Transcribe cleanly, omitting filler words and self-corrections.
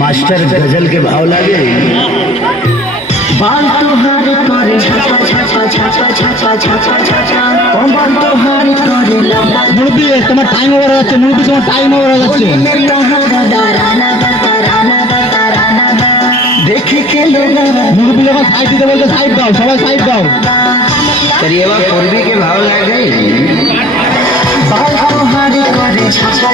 master गजल के भाव लागे बाल तोहार करे छाछा छाछा छाछा छाछा छाछा छाछा बाल तोहार करे मुरबी তোমার টাইম ওভার হয়ে যাচ্ছে মুরবি তোমার টাইম ওভার হয়ে যাচ্ছে দেখে কে লোগ মুরবি যখন সাইড দিতে বলতে সাইড দাও সবাই সাইড দাও करिएवा पूर्वी के भाव लागे बाल तोहार करे छाछा